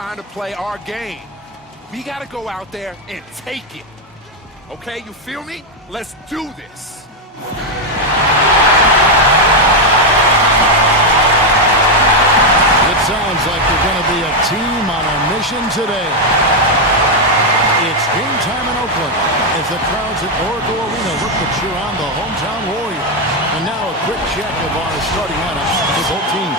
trying to play our game. We got to go out there and take it. Okay, you feel me? Let's do this. It sounds like they're going to be a team on a mission today. It's game time in Oakland as the crowds at Oracle Arena look to cheer on the hometown Warriors. And now a quick check of our starting lineups for both teams.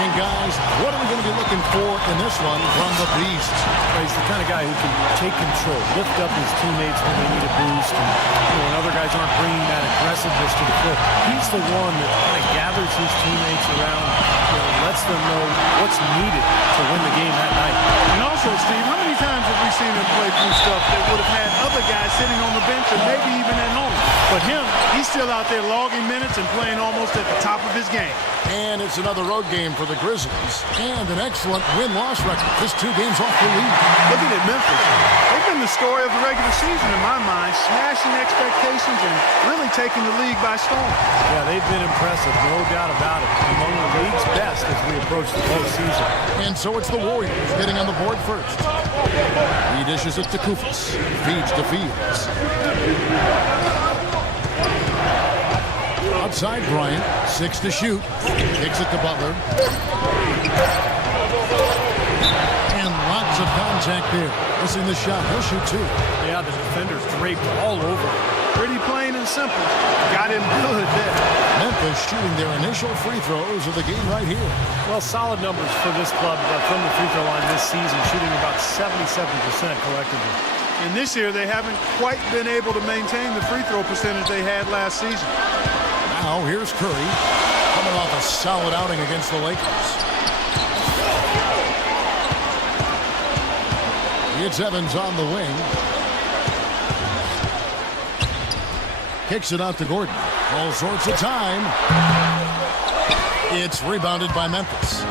And guys, what are we going to be looking for in this one from the Beast? He's the kind of guy who can take control, lift up his teammates when they need a boost, and when other guys aren't bringing that aggressiveness to the court. He's the one that kind of gathers his teammates around, lets them know what's needed to win the game that night. And also, Steve, how many times have we seen him play through stuff that would have had other guys sitting on the bench or maybe even at home? But him, he's still out there logging minutes and playing almost at the top of his game. And it's another road game for the Grizzlies. And an excellent win-loss record. Just 2 games off the lead. Looking at Memphis, they've been the story of the regular season in my mind, smashing expectations and really taking the league by storm. Yeah, they've been impressive, no doubt about it. Among the league's best as we approach the postseason. And so it's the Warriors getting on the board first. He dishes it to Kufis. Feeds to Fields. Outside Bryant, 6 to shoot. Kicks it to Butler. And lots of contact there. Missing the shot. He'll shoot 2. Yeah, the defender's draped all over. Pretty plain and simple. Got him good there. Memphis shooting their initial free throws of the game right here. Well, solid numbers for this club from the free throw line this season, shooting about 77% collectively. And this year, they haven't quite been able to maintain the free throw percentage they had last season. Now, here's Curry, coming off a solid outing against the Lakers. It's Evans on the wing. Kicks it out to Gordon. All sorts of time. It's rebounded by Memphis.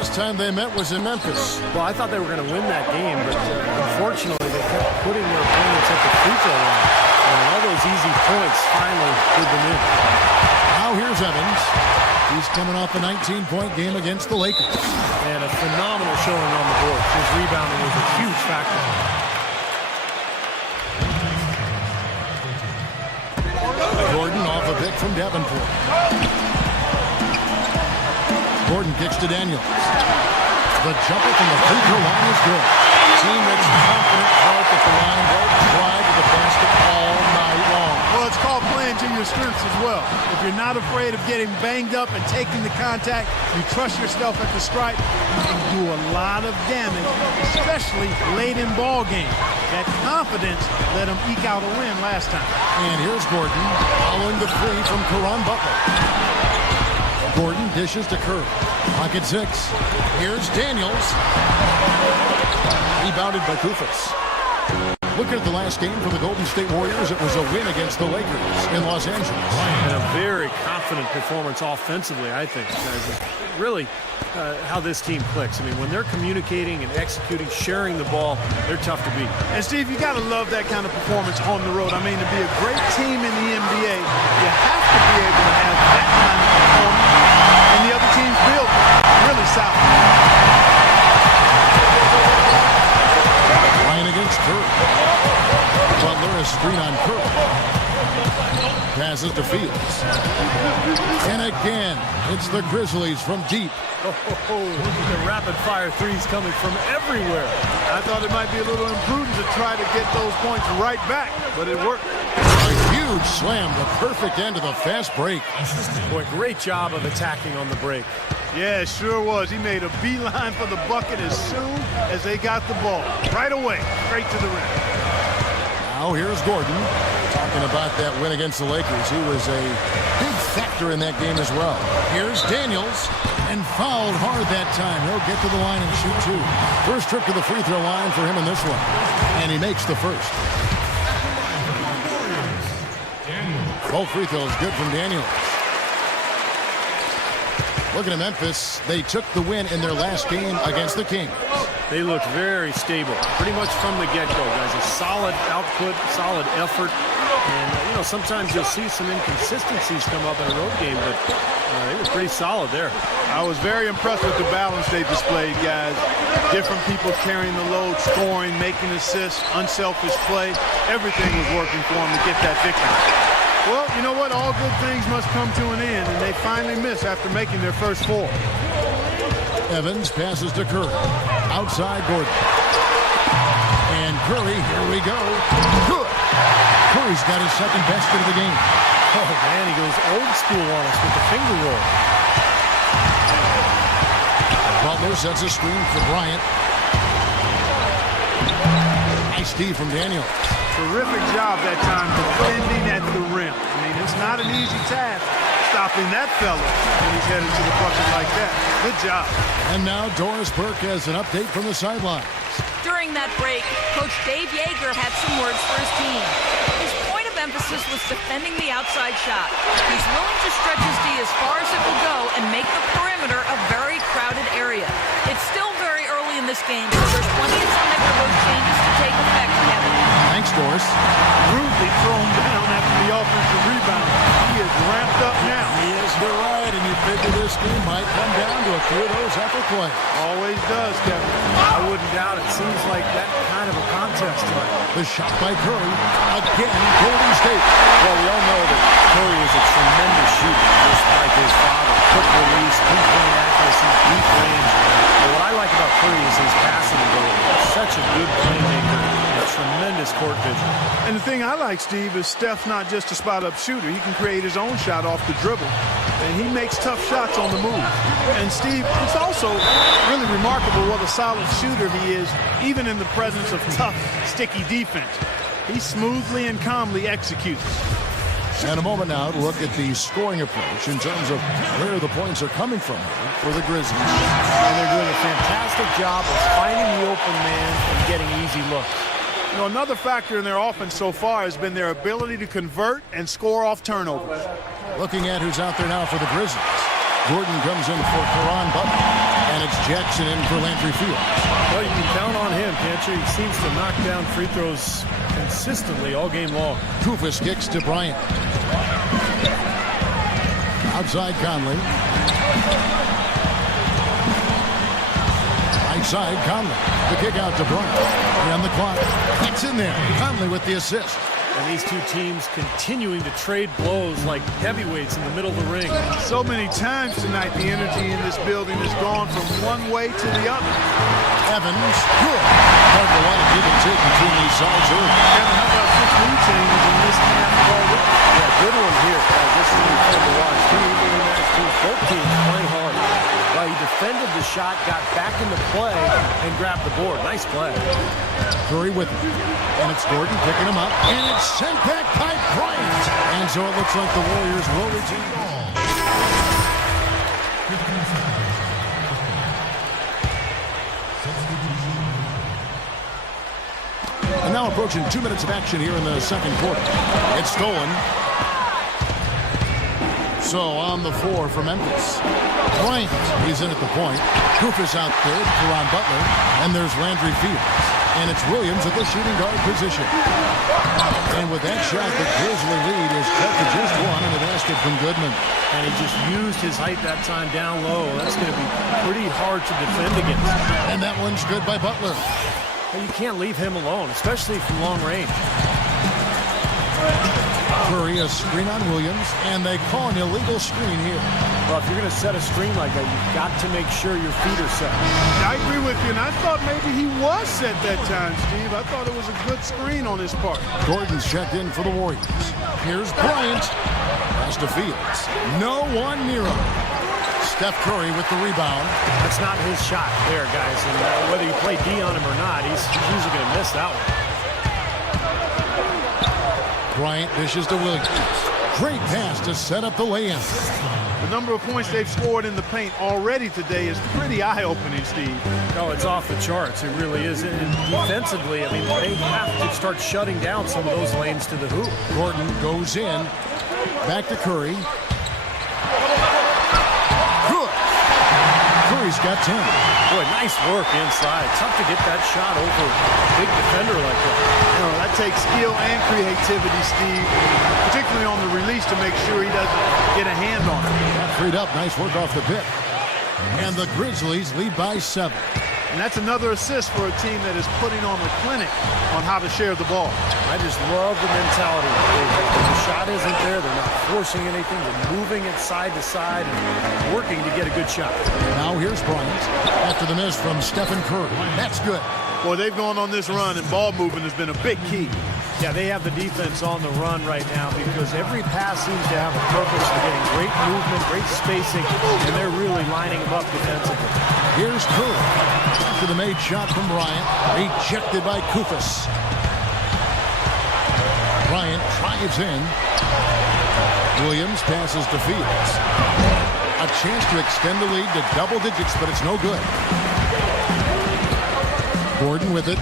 Last time they met was in Memphis. Well, I thought they were going to win that game, but unfortunately they kept putting their opponents at the free throw line. And all those easy points finally put them in. Now here's Evans. He's coming off a 19-point game against the Lakers. And a phenomenal showing on the board. His rebounding was a huge factor. Gordon off a pick from Davenport. Gordon kicks to Daniels. The jumper from the free throw line is good. Team makes confident park at the line. They'll drive to the basket all night long. Well, it's called playing to your strengths as well. If you're not afraid of getting banged up and taking the contact, you trust yourself at the stripe, you can do a lot of damage, especially late in ball games. That confidence let him eke out a win last time. And here's Gordon following the 3 from Caron Butler. Gordon dishes to Curry. Pocket 6. Here's Daniels. Rebounded by Kufis. Looking at the last game for the Golden State Warriors, it was a win against the Lakers in Los Angeles. And a very confident performance offensively, I think, guys. Really how this team clicks. I mean, when they're communicating and executing, sharing the ball, they're tough to beat. And, Steve, you got to love that kind of performance on the road. I mean, to be a great team in the NBA, you have to be able to have that kind of performance. And the other team's built really solid. Ryan against Curry. Butler is screen on Curry. Passes to Fields. And again, it's the Grizzlies from deep. The rapid-fire threes coming from everywhere. I thought it might be a little imprudent to try to get those points right back, but it worked. A huge slam, the perfect end of the fast break. Boy, great job of attacking on the break. Yeah, it sure was. He made a beeline for the bucket as soon as they got the ball. Right away, straight to the rim. Now here's Gordon talking about that win against the Lakers. He was a big factor in that game as well. Here's Daniels, and fouled hard that time. He'll get to the line and shoot 2. First trip to the free throw line for him in this one. And he makes the first. Both free throws good from Daniels. Looking at Memphis, they took the win in their last game against the Kings. They looked very stable, pretty much from the get-go, guys. A solid output, solid effort. And, sometimes you'll see some inconsistencies come up in a road game, but they were pretty solid there. I was very impressed with the balance they displayed, guys. Different people carrying the load, scoring, making assists, unselfish play. Everything was working for them to get that victory. Well, you know what? All good things must come to an end, and they finally miss after making their first 4. Evans passes to Curry. Outside Gordon. And Curry, here we go. Good. Curry's got his second best of the game. Oh, man, he goes old school on us with the finger roll. Butler sets a screen for Bryant. Nice D from Daniel. Terrific job that time defending at the rim. I mean, it's not an easy task stopping that fella when he's headed to the bucket like that. Good job. And now Doris Burke has an update from the sideline. During that break, Coach Dave Yeager had some words for his team. His point of emphasis was defending the outside shot. He's willing to stretch his D as far as it will go and make the perimeter a very crowded area. It's still very early in this game, so there's plenty of time for those changes to take effect, Kevin. Thanks, Doris. Rudely thrown down after the offensive rebound. He is ramped up now. He is, you're right, and you figure this game might come down to a few of those effort plays. Always does, Kevin. I wouldn't doubt it. Seems like that kind of a contest tonight. The shot by Curry. Again, Golden State. Well, we all know that Curry is a tremendous shooter, just like his father. Quick release, pinpoint accuracy, deep range. But what I like about Curry is his passing ability. Such a good playmaker and tremendous court vision. And the thing I like, Steve, is Steph's not just a spot-up shooter. He can create his own shot off the dribble. And he makes tough shots on the move. And, Steve, it's also really remarkable what a solid shooter he is, even in the presence of tough, sticky defense. He smoothly and calmly executes. And a moment now to look at the scoring approach in terms of where the points are coming from for the Grizzlies. And they're doing a fantastic job of finding the open man and getting easy looks. You know, another factor in their offense so far has been their ability to convert and score off turnovers. Looking at who's out there now for the Grizzlies. Gordon comes in for Caron Butler, and it's Jackson in for Landry Fields. Well, you can count on him, can't you? He seems to knock down free throws consistently all game long. Kufis kicks to Bryant. Outside Conley. Right side Conley. The kick out to Bryant. And the clock. It's in there. Conley with the assist. And these two teams continuing to trade blows like heavyweights in the middle of the ring. So many times tonight, the energy in this building has gone from one way to the other. Evans, good. Hard to want to give and take between these sides early. Kevin, how about 6 lead changes in this half already? Yeah, good one here. This is fun to watch. Two evenly matched teams, both teams playing hard. Well, he defended the shot, got back into play, and grabbed the board. Nice play. Curry with it. And it's Gordon picking him up. And it's sent back by Bryant. And so it looks like the Warriors will retain the ball. And now approaching 2 minutes of action here in the second quarter. It's stolen. So on the floor for Memphis. Bryant, he's in at the point. Kufis out there, Caron Butler. And there's Landry Fields. And it's Williams at the shooting guard position. And with that shot, the Grizzly lead is cut to just one in a basket from Goodman. And he just used his height that time down low. That's going to be pretty hard to defend against. And that one's good by Butler. Well, you can't leave him alone, especially from long range. Curry, a screen on Williams, and they call an illegal screen here. Well, if you're going to set a screen like that, you've got to make sure your feet are set. I agree with you, and I thought maybe he was set that time, Steve. I thought it was a good screen on his part. Gordon's checked in for the Warriors. Here's Bryant. Pass to Fields. No one near him. Steph Curry with the rebound. That's not his shot there, guys. And whether you play D on him or not, he's usually going to miss that one. Bryant dishes to Williams. Great pass to set up the lay-in. The number of points they've scored in the paint already today is pretty eye-opening, Steve. Oh, it's off the charts. It really is. And defensively, I mean, they have to start shutting down some of those lanes to the hoop. Gordon goes in. Back to Curry. Good. Curry Curry's got 10. Boy, nice work inside. Tough to get that shot over a big defender like that. You know, that takes skill and creativity, Steve, particularly on the release to make sure he doesn't get a hand on it. Got freed up. Nice work off the pick. And the Grizzlies lead by 7. And that's another assist for a team that is putting on the clinic on how to share the ball. I just love the mentality. If the shot isn't there, they're not forcing anything. They're moving it side to side and working to get a good shot. Now here's Bryant after the miss from Stephen Curry. That's good. Boy, they've gone on this run, and ball movement has been a big key. Yeah, they have the defense on the run right now because every pass seems to have a purpose. They're getting great movement, great spacing, and they're really lining them up defensively. Here's Curry after the made shot from Bryant. Rejected by Kufis. Bryant drives in. Williams passes to Fields. A chance to extend the lead to double digits, but it's no good. Gordon with it.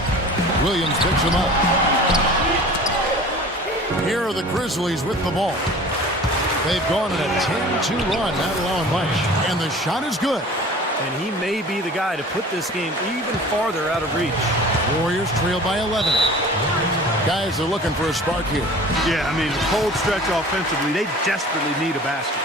Williams picks him up. Here are the Grizzlies with the ball. They've gone on a 10-2 run, not allowing much. And the shot is good. And he may be the guy to put this game even farther out of reach. Warriors trail by 11. Guys are looking for a spark here. Yeah, I mean, a cold stretch offensively. They desperately need a basket.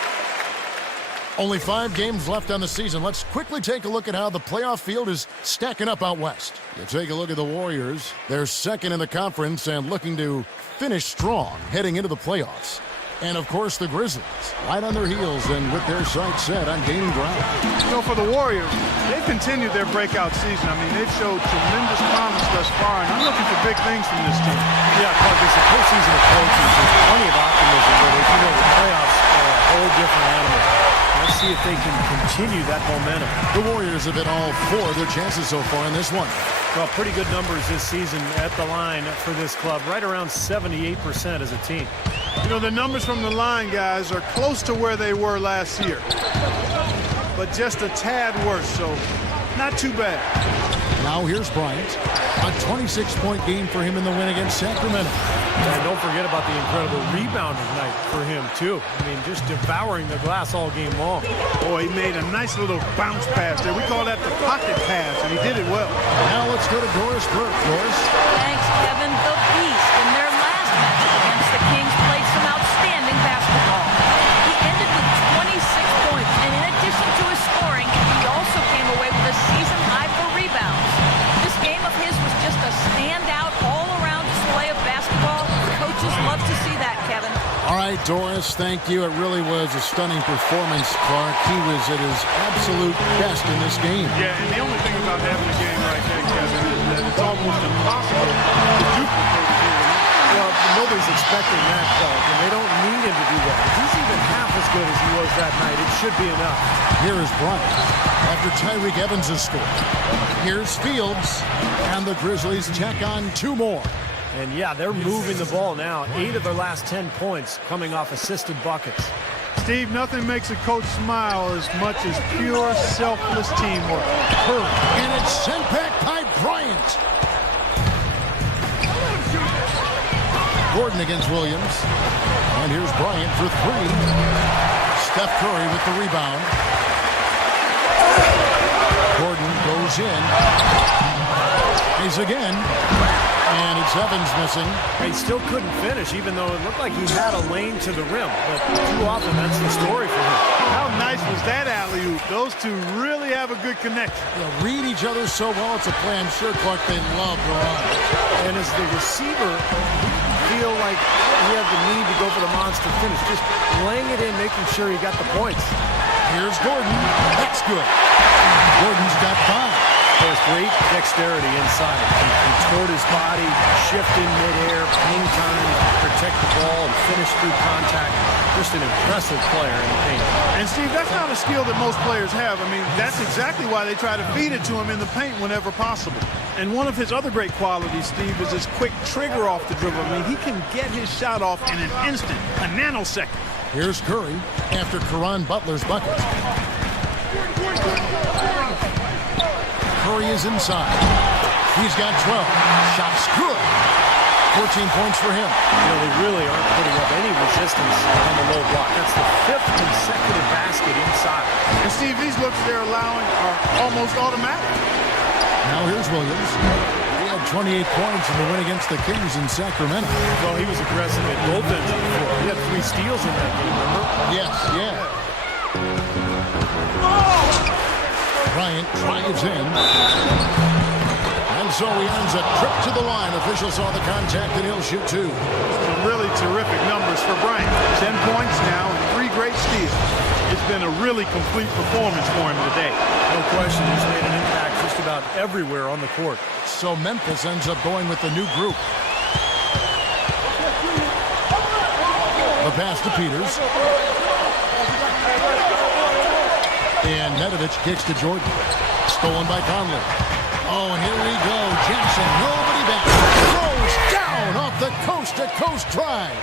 Only 5 games left on the season. Let's quickly take a look at how the playoff field is stacking up out west. You take a look at the Warriors. They're second in the conference and looking to finish strong heading into the playoffs. And, of course, the Grizzlies, right on their heels and with their sights set on gaining ground. You know, for the Warriors, they've continued their breakout season. I mean, they've showed tremendous promise thus far, and I'm looking for big things from this team. Yeah, Clark, as the postseason approaches, there's plenty of optimism, but as you know, the playoffs are a whole different animal. Let's see if they can continue that momentum. The Warriors have hit all 4 of their chances so far in this one. Well, pretty good numbers this season at the line for this club, right around 78% as a team. You know, the numbers from the line, guys, are close to where they were last year, but just a tad worse, so not too bad. Now here's Bryant. A 26-point game for him in the win against Sacramento. And don't forget about the incredible rebounding night for him, too. I mean, just devouring the glass all game long. Boy, he made a nice little bounce pass there. We call that the pocket pass, and he did it well. Now let's go to Doris Burke. Doris? Thanks, Kevin. The Beast in their last matchup against the Kings played some outstanding basketball. He ended with 26 points, and in addition to his scoring, he also came away with a season high for rebounds. This game of his was just a standout all-around display of basketball. Coaches love to see that, Kevin. All right, Doris, thank you. It really was a stunning performance, Clark. He was at his absolute best in this game. Yeah, and the only thing about having a game like that, Kevin, is that it's almost impossible to duplicate it here. Well, nobody's expecting that, and they don't need him to do that. If he's even half as good as he was that night, it should be enough. Here is Bryant after Tyreek Evans has scored. Here's Fields, and the Grizzlies check on 2 more. And, yeah, they're moving the ball now. 8 of their last 10 points coming off assisted buckets. Steve, nothing makes a coach smile as much as pure, selfless teamwork. And it's sent back by Bryant. Gordon against Williams. And here's Bryant for 3. Steph Curry with the rebound. Gordon goes in. He's again. And it's Evans missing. He still couldn't finish, even though it looked like he had a lane to the rim. But too often, that's the story for him. How nice was that alley-oop? Those two really have a good connection. They read each other so well. It's a play I'm sure, Clark, they love to run. And as the receiver, feel like he had the need to go for the monster finish. Just laying it in, making sure he got the points. Here's Gordon. That's good. Gordon's got 5. There's great dexterity inside. Can contort his body, shift in midair, hang time, protect the ball, and finish through contact. Just an impressive player in the paint. And, Steve, that's not a skill that most players have. I mean, that's exactly why they try to feed it to him in the paint whenever possible. And one of his other great qualities, Steve, is his quick trigger off the dribble. I mean, he can get his shot off in an instant, a nanosecond. Here's Curry after Caron Butler's bucket. Curry is inside. He's got 12. Shot's good. 14 points for him. You know, they really aren't putting up any resistance on the low block. That's the 5th consecutive basket inside. And Steve, these looks they're allowing are almost automatic. Now here's Williams. He had 28 points in the win against the Kings in Sacramento. Well, he was aggressive at both ends of the floor. He had 3 steals in that game, remember? Yes, yeah. Bryant drives in. And so he earns a trip to the line. Officials saw the contact and he'll shoot 2. Really terrific numbers for Bryant. 10 points now and 3 great steals. It's been a really complete performance for him today. No question, he's made an impact just about everywhere on the court. So Memphis ends up going with the new group. The pass to Peters. And Nedovic kicks to Jordan. Stolen by Conley. Oh, and here we go. Jackson, nobody back. Throws down off the coast-to-coast drive.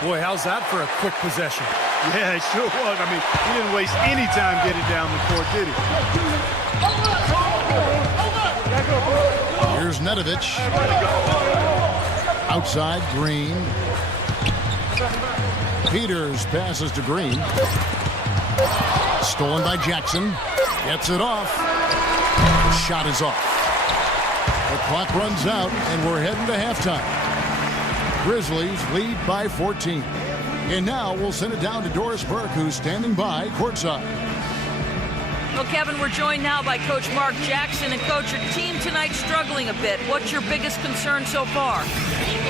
Boy, how's that for a quick possession? Yeah, it sure was. I mean, he didn't waste any time getting down the court, did he? Here's Nedovic. Outside, Green. Peters passes to Green. Stolen by Jackson. Gets it off. Shot is off. The clock runs out, and we're heading to halftime. Grizzlies lead by 14. And now we'll send it down to Doris Burke, who's standing by courtside. Well, Kevin, we're joined now by Coach Mark Jackson. And, Coach, your team tonight struggling a bit. What's your biggest concern so far?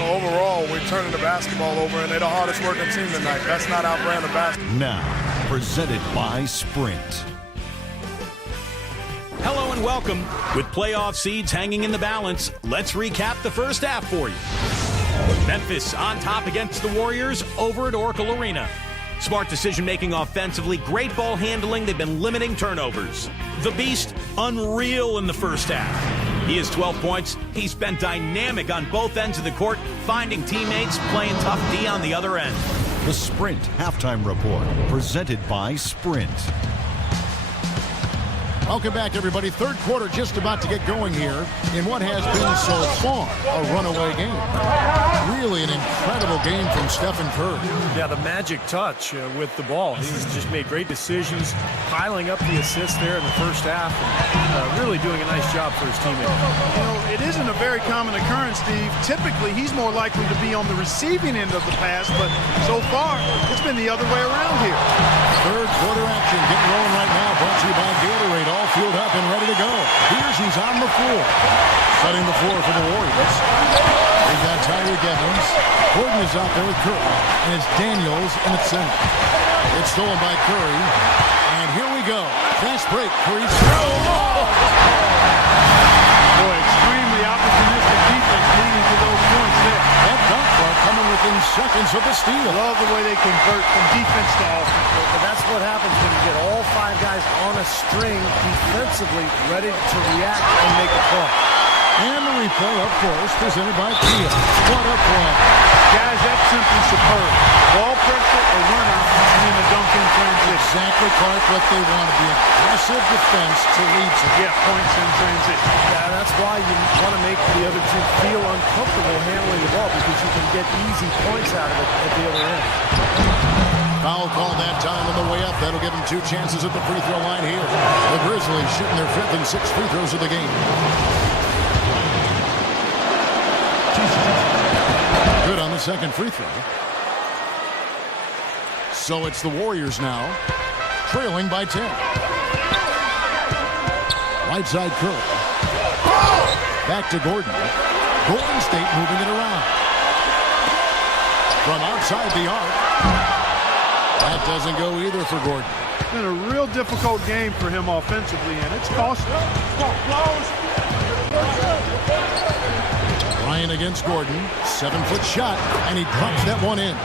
Overall, we're turning the basketball over, and they're the hardest working team tonight. That's not our brand of basketball. Now, presented by Sprint. Hello and welcome. With playoff seeds hanging in the balance, let's recap the first half for you. Memphis on top against the Warriors over at Oracle Arena. Smart decision-making offensively, great ball handling. They've been limiting turnovers. The Beast, unreal in the first half. He has 12 points. He's been dynamic on both ends of the court, finding teammates, playing tough D on the other end. The Sprint Halftime Report, presented by Sprint. Welcome back, everybody. Third quarter just about to get going here in what has been so far a runaway game. Really an incredible game from Stephen Curry. Yeah, the magic touch with the ball. He's just made great decisions, piling up the assists there in the first half, and really doing a nice job for his teammates. You know, it isn't a very common occurrence, Steve. Typically, he's more likely to be on the receiving end of the pass, but so far, it's been the other way around here. Third quarter action getting rolling right now, brought to you by Gatorade. All fueled up and ready to go. Here's who's on the floor. Setting the floor for the Warriors. They've got Tyreek Evans. Gordon is out there with Curry. And it's Daniels in the center. It's stolen by Curry. And here we go. Fast break. Curry's throw. Boy, extremely opportunistic defense leading to those points there. That dunk ball coming within seconds of the steal. Love the way they convert from defense to offense. But that's what happens when you get all 5 guys on a string defensively ready to react and make a play. And the replay, of course, presented by Kia. What a play. Guys, that's simply superb. Ball pressure, a run out, and then a dunk in transition. Exactly, Clark, what they want to be. Aggressive defense to lead to. Yeah, points in transition. Yeah, that's why you want to make the other team feel uncomfortable handling the ball, because you can get easy points out of it at the other end. Foul call that time on the way up. That'll give them 2 chances at the free throw line here. The Grizzlies shooting their 5th and 6th free throws of the game. Good on the second free throw. So it's the Warriors now, trailing by 10. Right side Curry. Back to Gordon. Golden State moving it around. From outside the arc. That doesn't go either for Gordon. It's been a real difficult game for him offensively, and it's costly. Bryant against Gordon. 7-foot shot, and he drops that one in.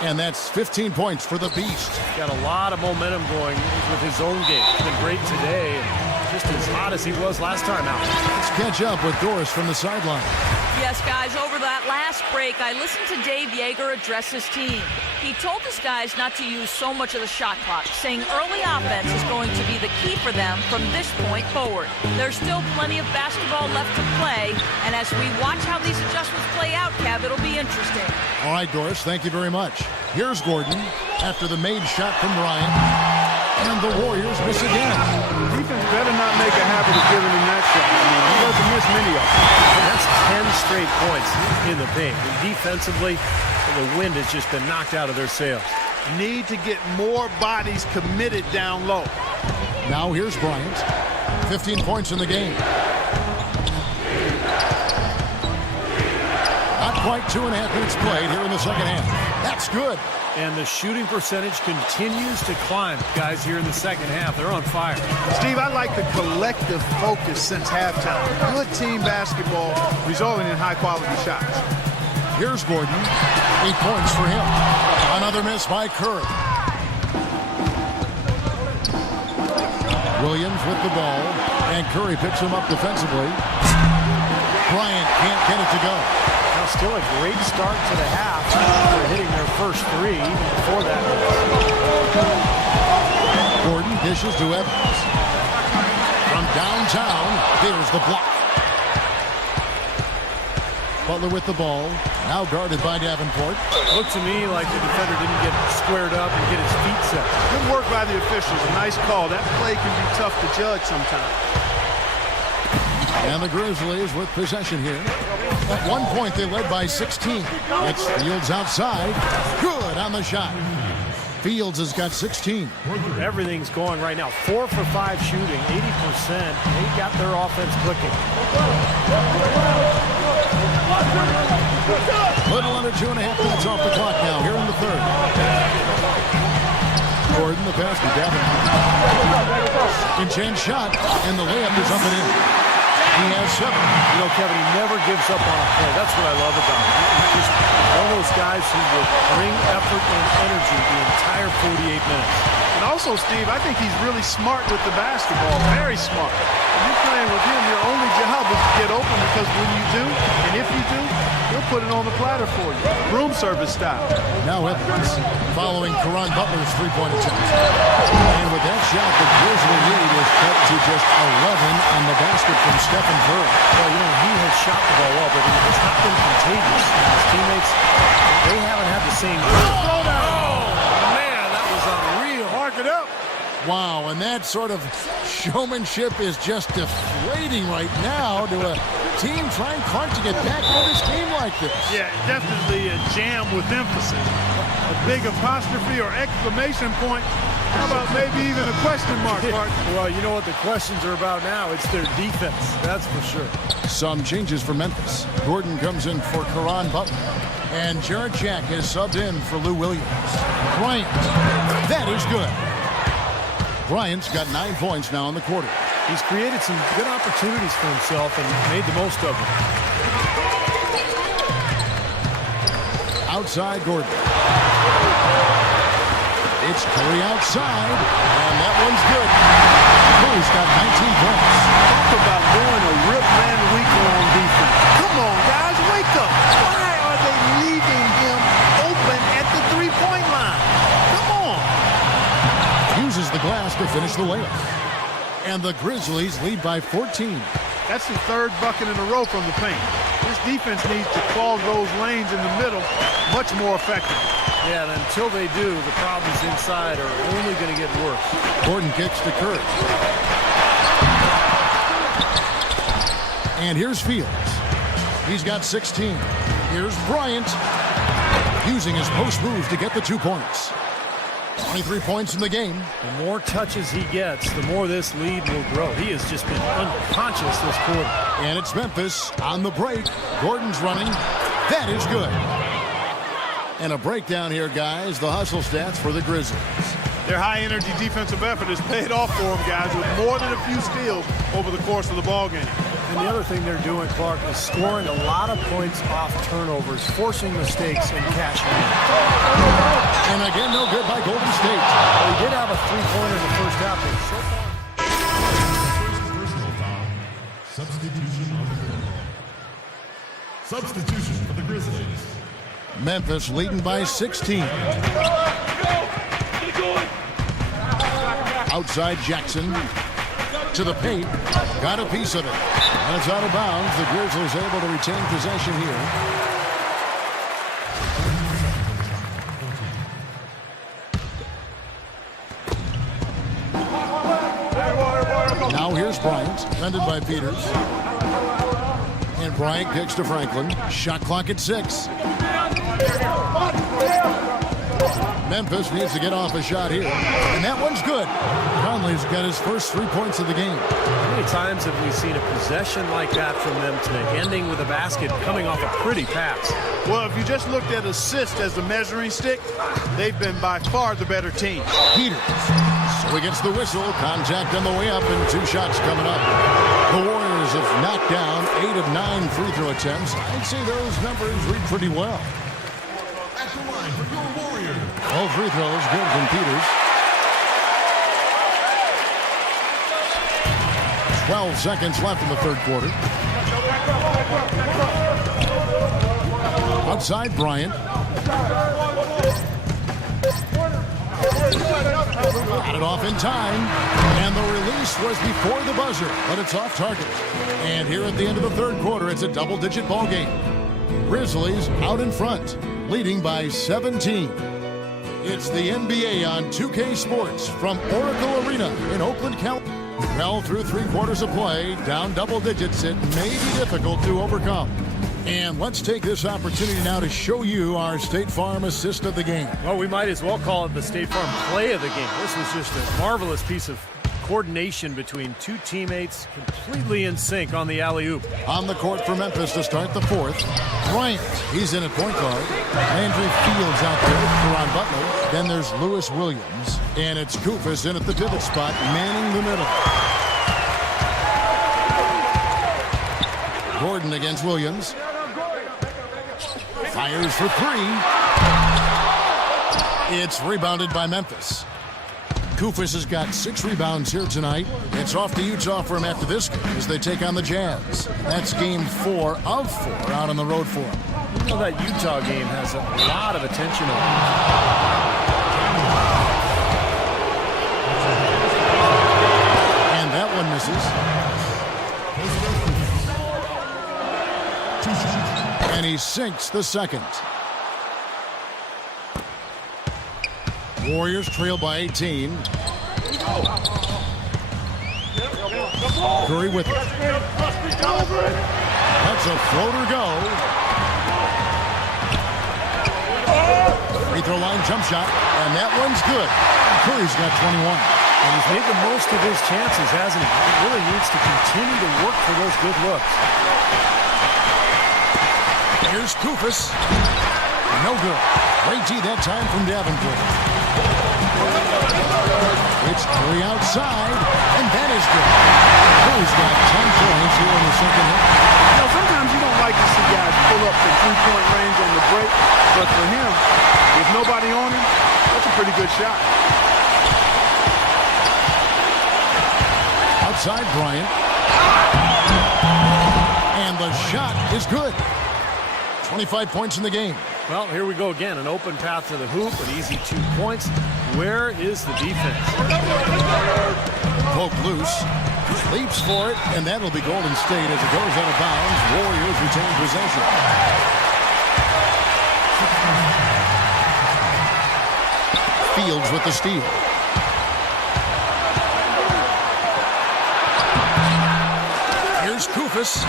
And that's 15 points for the Beast. Got a lot of momentum going with his own game. He's been great today, and just as hot as he was last time out. Let's catch up with Doris from the sideline. Yes, guys, over that last break, I listened to Dave Yeager address his team. He told his guys not to use so much of the shot clock, saying early offense is going to be the key for them from this point forward. There's still plenty of basketball left to play, and as we watch how these adjustments play out, Kev, it'll be interesting. All right, Doris, thank you very much. Here's Gordon after the made shot from Bryant. And the Warriors miss again. Defense better not make a habit of giving him that shot. I mean, he doesn't miss many of them. And that's 10 straight points in the paint. And defensively, the wind has just been knocked out of their sails. Need to get more bodies committed down low. Now here's Bryant. 15 points in the game. Not quite 2.5 minutes played here in the second half. That's good. And the shooting percentage continues to climb, guys, here in the second half. They're on fire. Steve, I like the collective focus since halftime. Good team basketball resulting in high-quality shots. Here's Gordon. 8 points for him. Another miss by Curry. Williams with the ball, and Curry picks him up defensively. Bryant can't get it to go. Now still a great start to the half. They're hitting their first three even before that. Gordon dishes to Evans. From downtown, there's the block. Butler with the ball, now guarded by Davenport. Looked to me like the defender didn't get squared up and get his feet set. Good work by the officials. A nice call. That play can be tough to judge sometimes. And the Grizzlies with possession here. At one point, they led by 16. It's Fields outside. Good on the shot. Fields has got 16. Everything's going right now. 4 for 5 shooting, 80%. They got their offense clicking. Little under 2.5 minutes off the clock now here in the third. Gordon, the pass to Davenport. In-change shot, and the layup is up and in. He has 7. You know, Kevin, he never gives up on a play. That's what I love about him. He's just one of those guys who will bring effort and energy the entire 48 minutes. And also, Steve, I think he's really smart with the basketball. Very smart. When you're playing with him, your only job is to get open, because when you do, and if you do, he'll put it on the platter for you. Room service style. Now Evans following Caron Butler's three-point attempt. And with that shot, the Grizzly lead is cut to just 11 on the basket from Stephen Curry. Well, you know, he has shot the ball well, but it's not been contagious. And his teammates, they haven't had the same. Oh, man, that was unreal. Mark it up. Wow, and that sort of showmanship is just deflating right now to a team trying hard to get back into this game like this. Yeah, definitely a jam with emphasis. A big apostrophe or exclamation point. How about maybe even a question mark, Mark? Well, you know what the questions are about now? It's their defense, that's for sure. Some changes for Memphis. Gordon comes in for Caron Butler. And Jarrett Jack is subbed in for Lou Williams. Bryant, that is good. Bryant's got 9 points now in the quarter. He's created some good opportunities for himself and made the most of them. Outside Gordon. It's Curry outside, and that one's good. Curry's got 19 points. Talk about doing a rip man week on defense. Come on, guys, wake up. Why are they leaving him open at the three-point line? Come on. Uses the glass to finish the layup. And the Grizzlies lead by 14. That's the third bucket in a row from the paint. This defense needs to clog those lanes in the middle much more effectively. Yeah, and until they do, the problems inside are only going to get worse. Gordon kicks to Curry. And here's Fields. He's got 16. Here's Bryant using his post move to get the 2 points. 23 points in the game. The more touches he gets, the more this lead will grow. He has just been unconscious this quarter. And it's Memphis on the break. Gordon's running. That is good. And a breakdown here, guys. The hustle stats for the Grizzlies. Their high-energy defensive effort has paid off for them, guys, with more than a few steals over the course of the ballgame. And the other thing they're doing, Clark, is scoring a lot of points off turnovers, forcing mistakes and cashing in. And again, no good by Golden State. Well, he did have a three-pointer in the first half, but so far. Personal foul. Substitution for the Grizzlies. Memphis leading by 16. Outside Jackson. to the paint. Got a piece of it. And it's out of bounds. The Grizzlies able to retain possession here. Now here's Bryant, defended by Peters. And Bryant kicks to Franklin. Shot clock at 6. Memphis needs to get off a shot here. And that one's good. Conley's got his first 3 points of the game. How many times have we seen a possession like that from them today, ending with a basket coming off a pretty pass? Well, if you just looked at assists as the measuring stick, they've been by far the better team. Peters. So he gets the whistle. Contact on the way up and 2 shots coming up. The Warriors have knocked down 8 of 9 free throw attempts. I'd say those numbers read pretty well. At the line for your Warriors. All free throws good from Peters. 12 seconds left in the third quarter. Outside Bryant. Got it off in time. And the release was before the buzzer, but it's off target. And here at the end of the third quarter, it's a double-digit ball game. Grizzlies out in front, leading by 17. It's the NBA on 2K Sports from Oracle Arena in Oakland, California. Well, through 3 quarters of play, down double digits, it may be difficult to overcome. And let's take this opportunity now to show you our State Farm assist of the game. Well, we might as well call it the State Farm play of the game. This was just a marvelous piece of coordination between 2 teammates, completely in sync on the alley-oop. On the court for Memphis to start the fourth. Bryant, he's in at point guard. Landry Fields out there for Ron Butler. Then there's Lewis Williams. And it's Kufis in at the pivot spot, manning the middle. Gordon against Williams. Fires for 3. It's rebounded by Memphis. Kufis has got 6 rebounds here tonight. It's off to Utah for him after this game as they take on the Jazz. That's game 4 of 4 out on the road for him. You know, that Utah game has a lot of attention on it. And that one misses. And he sinks the second. Warriors trail by 18. Curry with it. That's a floater go. Free throw line jump shot, and that one's good. Curry's got 21. And he's made the most of his chances, hasn't he? He really needs to continue to work for those good looks. Here's Kufis. No good. Great D that time from Davenport. It's Curry outside, and that is good. Curry's got 10 points here in the second half. You know, sometimes you don't like to see guys pull up the 3-point range on the break, but for him, with nobody on him, that's a pretty good shot. Outside Bryant. And the shot is good. 25 points in the game. Well, here we go again. An open path to the hoop, an easy 2 points. Where is the defense? Poke loose. Leaps for it, and that'll be Golden State as it goes out of bounds. Warriors retain possession. Fields with the steal. Here's Kufis.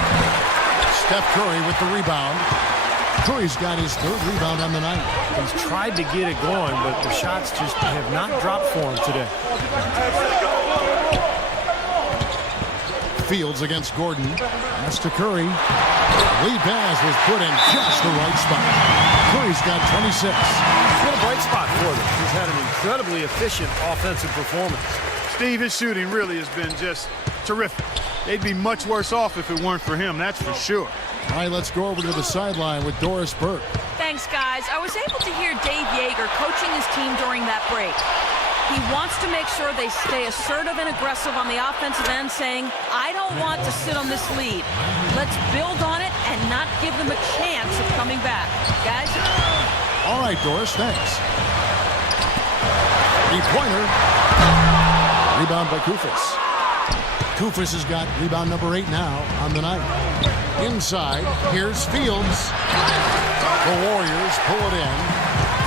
Steph Curry with the rebound. Curry's got his 3rd rebound on the night. He's tried to get it going, but the shots just have not dropped for him today. Fields against Gordon. That's to Curry. Lead pass was put in just the right spot. Curry's got 26. It's been a bright spot for them. He's had an incredibly efficient offensive performance. Steve, his shooting really has been just terrific. They'd be much worse off if it weren't for him, that's for sure. All right, let's go over to the sideline with Doris Burke. Thanks, guys. I was able to hear Dave Yeager coaching his team during that break. He wants to make sure they stay assertive and aggressive on the offensive end, saying, I don't want to sit on this lead. Let's build on it and not give them a chance of coming back. Guys? All right, Doris, thanks. Three-pointer. Rebound by Kufis. Kufis has got rebound number 8 now on the night. Inside, here's Fields. The Warriors pull it in.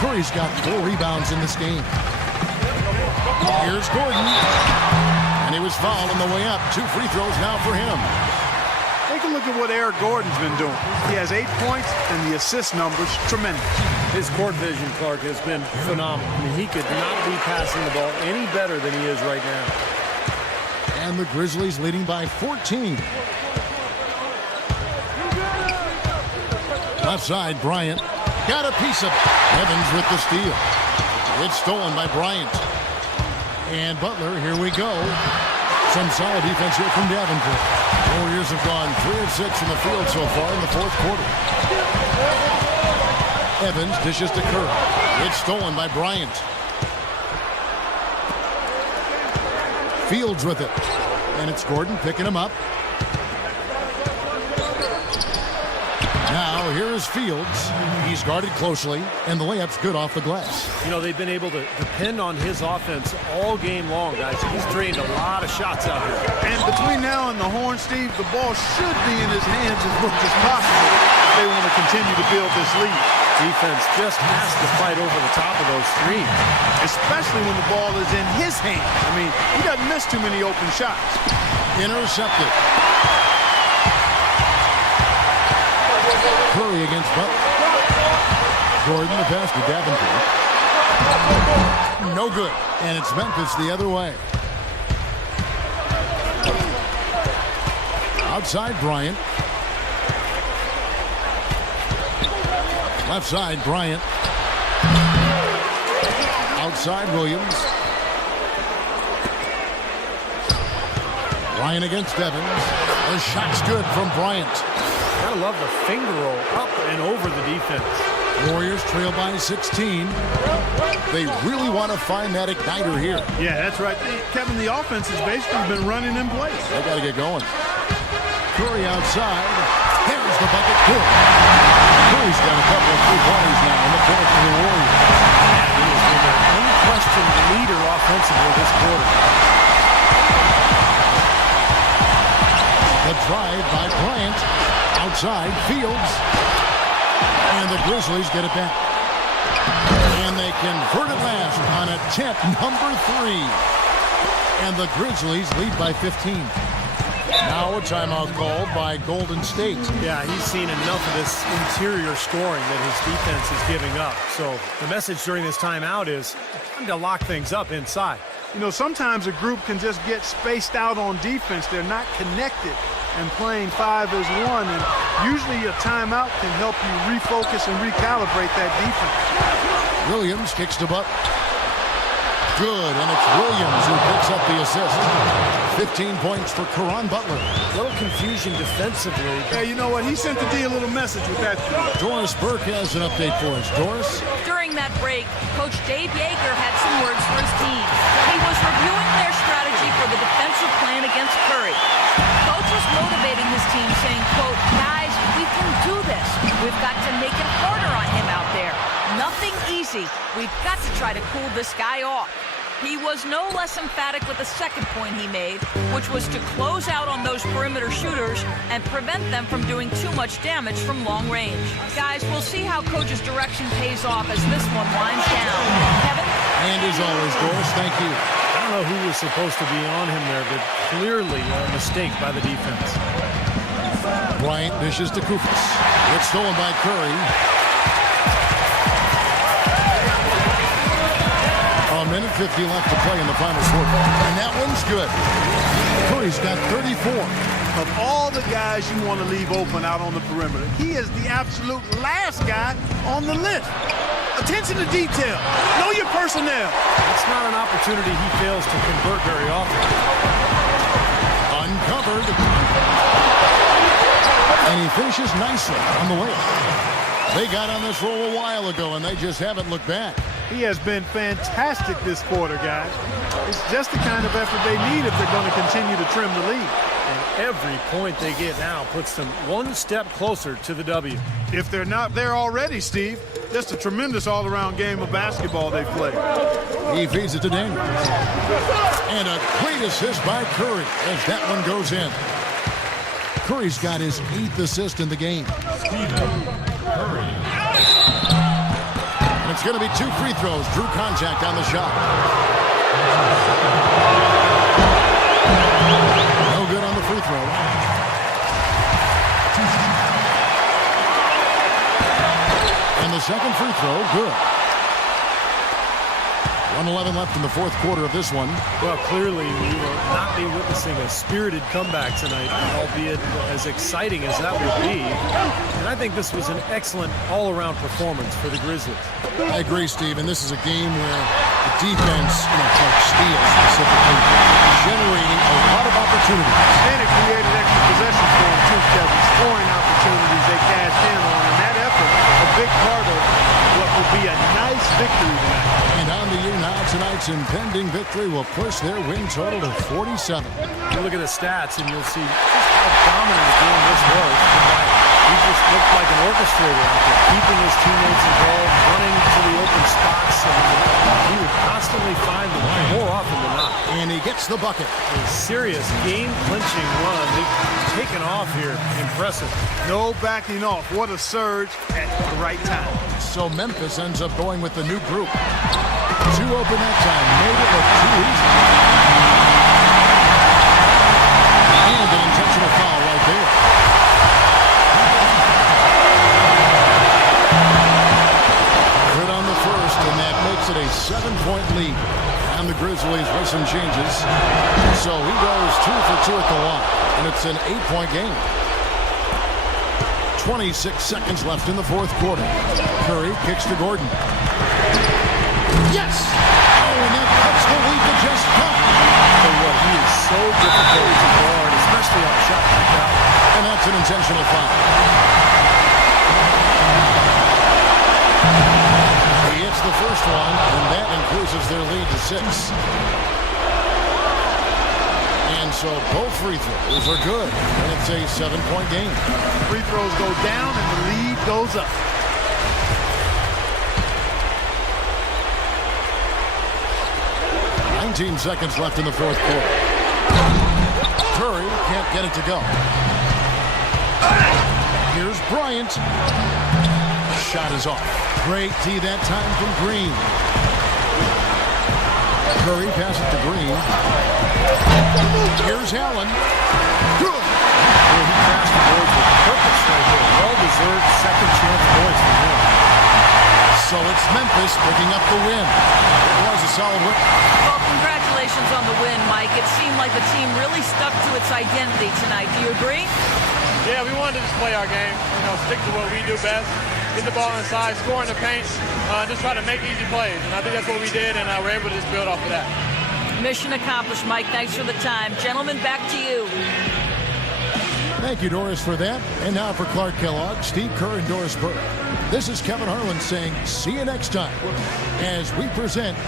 Curry's got 4 rebounds in this game. Here's Gordon. And he was fouled on the way up. 2 free throws now for him. Take a look at what Eric Gordon's been doing. He has 8 points, and the assist numbers, tremendous. His court vision, Clark, has been phenomenal. I mean, he could not be passing the ball any better than he is right now. And the Grizzlies leading by 14. Left side, Bryant. Got a piece of it. Evans with the steal. It's stolen by Bryant. And Butler, here we go. Some solid defense here from Davenport. Warriors have gone 3 of 6 from the field so far in the 4th quarter. Evans dishes to Curry. It's stolen by Bryant. Fields with it. And it's Gordon picking him up. Now, here is Fields. He's guarded closely, and the layup's good off the glass. You know, they've been able to depend on his offense all game long, guys. He's drained a lot of shots out here. And between now and the horn, Steve, the ball should be in his hands as much as possible if they want to continue to build this lead. Defense just has to fight over the top of those screens. Especially when the ball is in his hand. I mean, he doesn't miss too many open shots. Intercepted. Curry against Butler. Gordon the pass to Davenport. No good. And it's Memphis the other way. Outside Bryant. Left side Bryant. Outside Williams. Bryant against Evans. The shot's good from Bryant. Gotta love the finger roll up and over the defense. Warriors trail by 16. They really want to find that igniter here. Yeah, that's right. Kevin, the offense has basically been running in place. They got to get going. Curry outside. There's the bucket. Good. Curry's got a couple of 3-pointers now in the fourth for the Warriors. He has been an unquestioned leader offensively this quarter. The drive by Bryant. Outside Fields. And the Grizzlies get it back. And they convert it last on attempt number 3. And the Grizzlies lead by 15. Now a timeout called by Golden State. Yeah, he's seen enough of this interior scoring that his defense is giving up. So the message during this timeout is time to lock things up inside. You know, sometimes a group can just get spaced out on defense. They're not connected and playing 5 as 1. And usually a timeout can help you refocus and recalibrate that defense. Williams kicks to Butler. Good, and it's Williams who picks up the assist. 15 points for Caron Butler. A little confusion defensively. Yeah, you know what? He sent the D a little message with that. Doris Burke has an update for us. Doris? During that break, Coach Dave Yeager had some words for his team. He was reviewing their strategy for the defensive plan against Curry. Coach was motivating his team, saying, quote, guys, we can do this. We've got to make it harder on him out there. Nothing easy. We've got to try to cool this guy off. He was no less emphatic with the second point he made, which was to close out on those perimeter shooters and prevent them from doing too much damage from long range. Guys, we'll see how Coach's direction pays off as this one winds down. Kevin? And as always, Doris, thank you. I don't know who was supposed to be on him there, but clearly a mistake by the defense. Bryant dishes to Kufis. It's stolen by Curry. A minute 50 left to play in the final quarter. And that one's good. Curry's got 34. Of all the guys you want to leave open out on the perimeter, he is the absolute last guy on the list. Attention to detail. Know your personnel. It's not an opportunity he fails to convert very often. Uncovered. And he finishes nicely on the way. They got on this roll a while ago, and they just haven't looked back. He has been fantastic this quarter, guys. It's just the kind of effort they need if they're going to continue to trim the lead. And every point they get now puts them one step closer to the W. If they're not there already, Steve, Just a tremendous all-around game of basketball they play. He feeds it to Daniels. And a great assist by Curry as that one goes in. Curry's got his 8th assist in the game. Curry. And it's going to be 2 free throws. Drew contact on the shot. No good on the free throw. And the second free throw, good. 1:11 left in the fourth quarter of this one. Well, clearly we will not be witnessing a spirited comeback tonight, albeit as exciting as that would be. And I think this was an excellent all-around performance for the Grizzlies. I agree, Steve, and this is a game where the defense, like Steele specifically, generating a lot of opportunities. And it created extra possessions for them too, Kevin. Scoring opportunities they cashed in on, and that effort, a big part of what will be a nice victory tonight. And on the year now, tonight's impending victory will push their win total to 47. You look at the stats and you'll see just how dominant a game this was tonight. He just looked like an orchestrator out there, keeping his teammates involved, running to the open spots, and he would constantly find them more often than not. And he gets the bucket. A serious game-clinching run. They've taken off here. Impressive. No backing off. What a surge at the right time. So Memphis ends up going with the new group. 2 open that time. Made it look too easy. And an intentional foul right there. Good on the first, and that makes it a 7-point lead. And the Grizzlies with some changes. So he goes 2 for 2 at the line. And it's an 8-point game. 26 seconds left in the fourth quarter. Curry kicks to Gordon. Yes! Oh, and that cuts the lead to just 1. What, he is so difficult to guard, especially on a shot like that. And that's an intentional foul. He hits the first one, and that increases their lead to 6. And so both free throws are good, and it's a 7-point game. Free throws go down, and the lead goes up. Seconds left in the fourth quarter. Curry can't get it to go. Here's Bryant. Shot is off. Great D that time from Green. Curry passes it to Green. Here's Allen. Good. Well, he crashed the boards with purpose right there. Well-deserved second chance points for him. So it's Memphis picking up the win. It was a solid win. Well, congratulations on the win, Mike. It seemed like the team really stuck to its identity tonight. Do you agree? Yeah, we wanted to just play our game, stick to what we do best, get the ball inside, score in the paint, just try to make easy plays. And I think that's what we did, and we're able to just build off of that. Mission accomplished, Mike. Thanks for the time. Gentlemen, back to you. Thank you, Doris, for that. And now for Clark Kellogg, Steve Kerr, and Doris Burke. This is Kevin Harlan saying see you next time as we present our